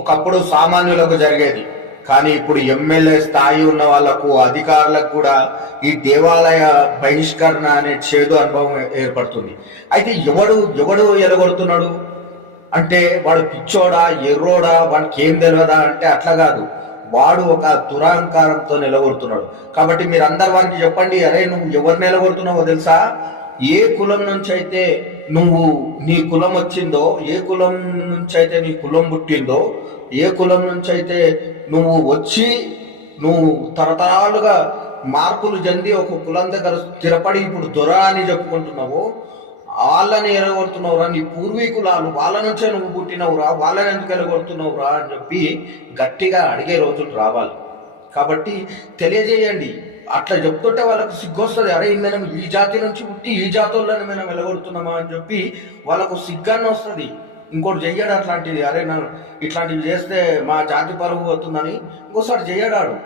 ఒకప్పుడు సామాన్యులకు జరిగేది, కానీ ఇప్పుడు ఎమ్మెల్యే స్థాయి ఉన్న వాళ్లకు, అధికారులకు కూడా ఈ దేవాలయ బహిష్కరణ అనే చేదు అనుభవం ఏర్పడుతుంది. అయితే ఎవడు ఎవడు ఎలగొడుతున్నాడు అంటే, వాడు పిచ్చోడా, ఎర్రోడా, వాడికి ఏం తెలియదా అంటే అట్లా కాదు. వాడు ఒక దురహంకారంతో నిలబడుతున్నాడు. కాబట్టి మీరు అందరు వారికి చెప్పండి, అరే నువ్వు ఎవరు నిలబడుతున్నావో తెలుసా? ఏ కులం నుంచి అయితే నువ్వు నీ కులం వచ్చిందో, ఏ కులం నుంచి అయితే నీ కులం పుట్టిందో, ఏ కులం నుంచి అయితే నువ్వు వచ్చి నువ్వు తరతరాలుగా మార్పులు చెంది ఒక కులం దగ్గర స్థిరపడి ఇప్పుడు దొర అని చెప్పుకుంటున్నావు, వాళ్ళని ఎలగొడుతున్నావురా, నీ పూర్వీకులాలు వాళ్ళ నుంచే నువ్వు పుట్టినవురా, వాళ్ళని ఎందుకు ఎలగొడుతున్నావురా అని చెప్పి గట్టిగా అడిగే రోజులు రావాలి. కాబట్టి తెలియజేయండి. అట్లా చెప్తుంటే వాళ్ళకు సిగ్గొస్తుంది. అరే మనం ఈ జాతి నుంచి పుట్టి ఈ జాతుల్లోనే మనం వెలగొడుతున్నామా అని చెప్పి వాళ్ళకు సిగ్గన్న వస్తుంది. ఇంకోటి చెయ్యడు అట్లాంటిది, అరే ఇట్లాంటివి చేస్తే మా జాతి పరుగు పోతుందని ఇంకోసారి చెయ్యడాడు.